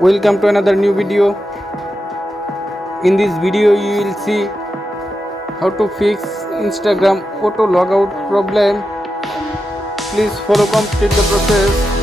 Welcome to another new video. In this video you will see how to fix Instagram auto logout problem. Please follow complete the process.